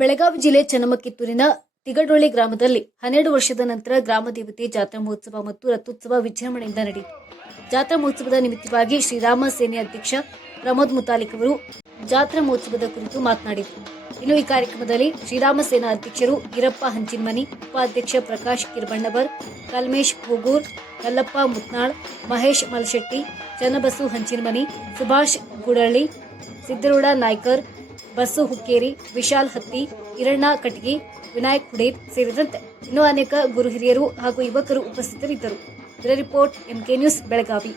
ಬೆಳಗಾವಿ ಜಿಲ್ಲೆ ಚನ್ನಮಕಿತ್ತೂರಿನ ತಿಗಡೊಳ್ಳಿ ಗ್ರಾಮದಲ್ಲಿ 12 ವರ್ಷದ ನಂತರ ಗ್ರಾಮ ದೇವತೆ ಜಾತ್ರಾ ಮಹೋತ್ಸವ ಮತ್ತು ರಥೋತ್ಸವ ವಿಜೃಂಭಣೆಯಿಂದ ನಡೆಯಿತು. ಜಾತ್ರಾ ಮಹೋತ್ಸವದ ನಿಮಿತ್ತವಾಗಿ ಶ್ರೀರಾಮ ಸೇನೆ ಅಧ್ಯಕ್ಷ ಪ್ರಮೋದ್ ಮುತಾಲಿಕ್ ಅವರು ಜಾತ್ರಾ ಮಹೋತ್ಸವದ ಕುರಿತು ಮಾತನಾಡಿದರು. ಇನ್ನು ಈ ಕಾರ್ಯಕ್ರಮದಲ್ಲಿ ಶ್ರೀರಾಮ ಸೇನಾ ಅಧ್ಯಕ್ಷರು ಈರಪ್ಪ ಹಂಚಿನಮನಿ, ಉಪಾಧ್ಯಕ್ಷ ಪ್ರಕಾಶ್ ಕಿರ್ಬಣ್ಣವರ್, ಕಲ್ಮೇಶ್ ಹೋಗೂರ್, ಕಲ್ಲಪ್ಪ ಮುತ್ನಾಳ್, ಮಹೇಶ್ ಮಲಶೆಟ್ಟಿ, ಚನ್ನಬಸು ಹಂಚಿನಮನಿ, ಸುಭಾಷ್ ಗುಡಳ್ಳಿ, ಸಿದ್ದರೂಢ ನಾಯ್ಕರ್, ಬಸ್ಸು ಹುಕ್ಕೇರಿ, ವಿಶಾಲ್ ಹತ್ತಿ, ಈರಣ್ಣ ಕಟಗಿ, ವಿನಾಯಕ್ ಹುಡೇರ್ ಸೇರಿದಂತೆ ಇನ್ನೂ ಅನೇಕ ಗುರು ಹಿರಿಯರು ಹಾಗೂ ಯುವಕರು ಉಪಸ್ಥಿತರಿದ್ದರು. Bureau report MK news Belagavi.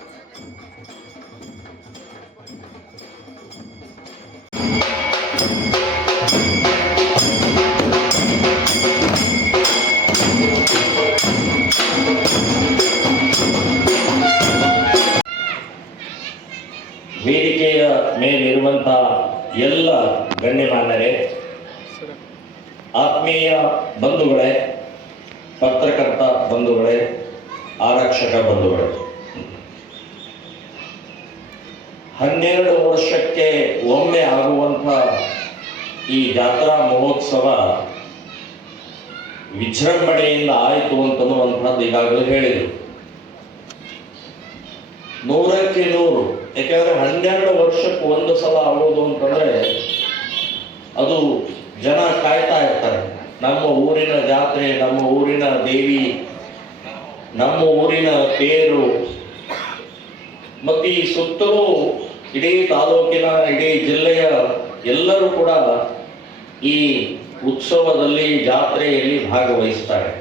ವೇದಿಕೆಯ ಮೇಲಿರುವಂತಹ ಎಲ್ಲ ಗಣ್ಯಮಾನ್ಯರೇ, ಆತ್ಮೀಯ ಬಂಧುಗಳೇ, ಪತ್ರಕರ್ತ ಬಂಧುಗಳೇ, ಆರಕ್ಷಕ ಬಂಧುಗಳೇ, 12 ವರ್ಷಕ್ಕೆ ಒಮ್ಮೆ ಆಗುವಂಥ ಈ ಜಾತ್ರಾ ಮಹೋತ್ಸವ ವಿಜೃಂಭಣೆಯಿಂದ ಆಯಿತು ಅಂತನ್ನುವಂಥದ್ದು ಈಗಾಗಲೇ ಹೇಳಿದರು. 100ಕ್ಕೆ 100. ಯಾಕೆಂದ್ರೆ 12 ವರ್ಷಕ್ಕೆ ಒಂದು ಸಲ ಆಗೋದು ಅಂತಂದ್ರೆ ಅದು ಜನ ಕಾಯ್ತಾ ಇರ್ತಾರೆ. ನಮ್ಮ ಊರಿನ ಜಾತ್ರೆ, ನಮ್ಮ ಊರಿನ ದೇವಿ, ನಮ್ಮ ಊರಿನ ತೇರು, ಮತ್ತು ಈ ಸುತ್ತಲೂ ಇಡೀ ತಾಲೂಕಿನ, ಇಡೀ ಜಿಲ್ಲೆಯ ಎಲ್ಲರೂ ಕೂಡ ಈ ಉತ್ಸವದಲ್ಲಿ, ಜಾತ್ರೆಯಲ್ಲಿ ಭಾಗವಹಿಸ್ತಾರೆ.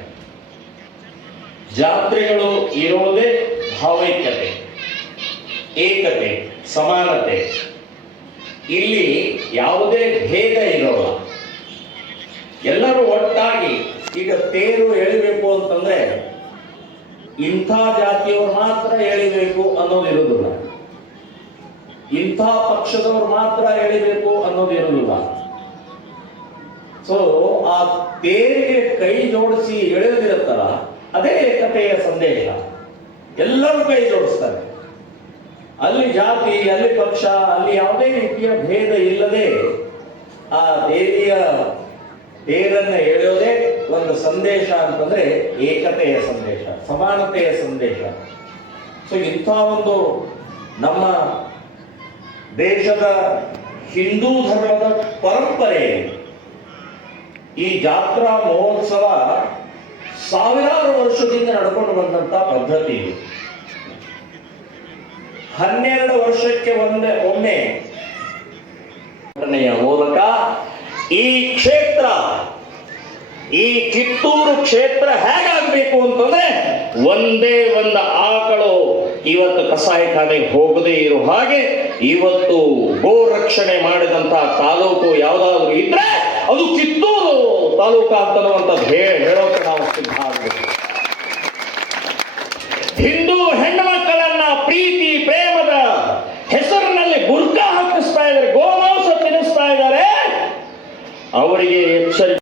ಜಾತ್ರೆಗಳು ಇರೋದೇ ಭಾವೈಕ್ಯತೆ, ಏಕತೆ, ಸಮಾನತೆ. ಇಲ್ಲಿ ಯಾವುದೇ ಭೇದ ಇರೋಲ್ಲ. ಎಲ್ಲರೂ ಒಟ್ಟಾಗಿ, ಈಗ ತೇರು ಎಳಿಬೇಕು ಅಂತಂದ್ರೆ ಇಂಥ ಜಾತಿಯವರು ಮಾತ್ರ ಎಳಿಬೇಕು ಅನ್ನೋದಿರುವುದಿಲ್ಲ, ಇಂಥ ಪಕ್ಷದವರು ಮಾತ್ರ ಎಳಿಬೇಕು ಅನ್ನೋದಿರುವುದಿಲ್ಲ. ಸೊ ಆ ತೇರಿಗೆ ಕೈ ಜೋಡಿಸಿ ಎಳೆದಿರುತ್ತಲ್ಲ, ಅದೇ ಏಕತೆಯ ಸಂದೇಶ. ಎಲ್ಲರೂ ಕೈ ಜೋಡಿಸ್ತಾರೆ. ಅಲ್ಲಿ ಜಾತಿ, ಅಲ್ಲಿ ಪಕ್ಷ, ಅಲ್ಲಿ ಯಾವುದೇ ರೀತಿಯ ಭೇದ ಇಲ್ಲದೆ ಆ ದೇವಿಯ ತೇರನ್ನ ಎಳೆಯೋದೇ ಒಂದು ಸಂದೇಶ ಅಂತಂದ್ರೆ ಏಕತೆಯ ಸಂದೇಶ, ಸಮಾನತೆಯ ಸಂದೇಶ. ಸೊ ಇಂಥ ಒಂದು ನಮ್ಮ ದೇಶದ ಹಿಂದೂ ಧರ್ಮದ ಪರಂಪರೆ, ಈ ಜಾತ್ರಾ ಮಹೋತ್ಸವ ಸಾವಿರಾರು ವರ್ಷದಿಂದ ನಡ್ಕೊಂಡು ಬಂದಂತ ಪದ್ಧತಿ. 12 ವರ್ಷಕ್ಕೆ ಒಮ್ಮೆ ಘಟನೆಯ ಮೂಲಕ ಈ ಕ್ಷೇತ್ರ, ಈ ಕಿತ್ತೂರು ಕ್ಷೇತ್ರ ಹೇಗಾಗಬೇಕು ಅಂತಂದ್ರೆ, ಒಂದೇ ಒಂದು ಆಕಳು ಇವತ್ತು ಕಸಾಯಿಖಾನೆಗೆ ಹೋಗದೇ ಇರೋ ಹಾಗೆ ಇವತ್ತು ಗೋ ರಕ್ಷಣೆ ಮಾಡಿದಂತಹ ತಾಲೂಕು ಯಾವುದಾದ್ರೂ ಇದ್ರೆ ಅದು ಕಿತ್ತೂರು ತಾಲೂಕು ಅಂತನ್ನುವಂಥದ್ದು ಹೇಳೋಕೆ ನಾವು ಸಿದ್ಧ ಆಗಬೇಕು. ಹಿಂದೂ